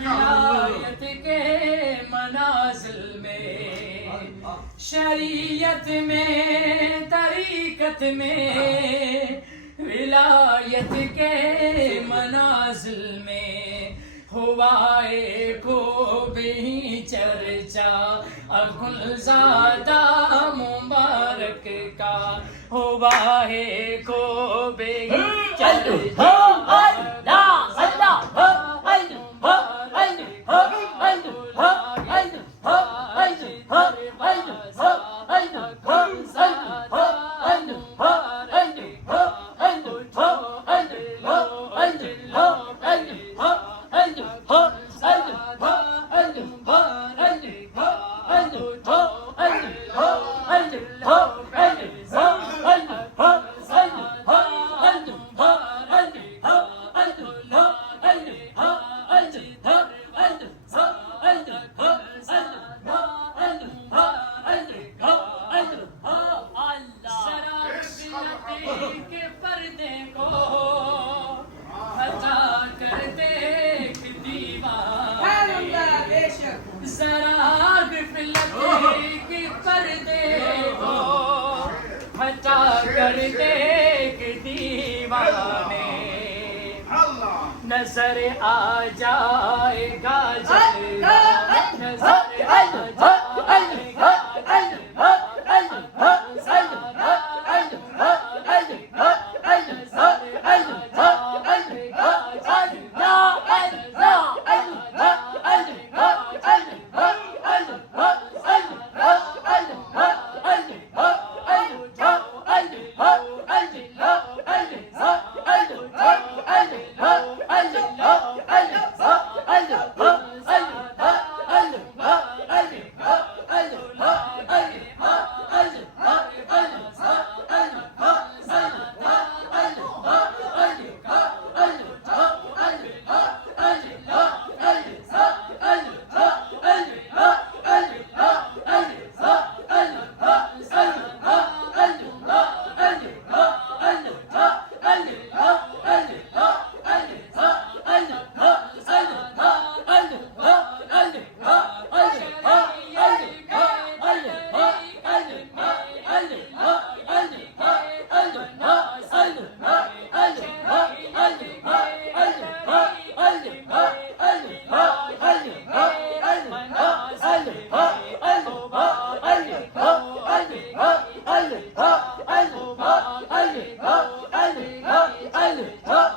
विलायत के मनाजिल में, शरीयत में तरीकत में, विलायत के मनाजिल में हुआ को भी चर्चा अकुलज़ादा मुबारक का, हुआ को भी चर्चा के पर्दे को हटा कर देख दीवाने, जरा ग़फलत के पर्दे को हटा कर देख दीवाने, नजर आ जाएगा जलवा, नजर आ जाएगा Ha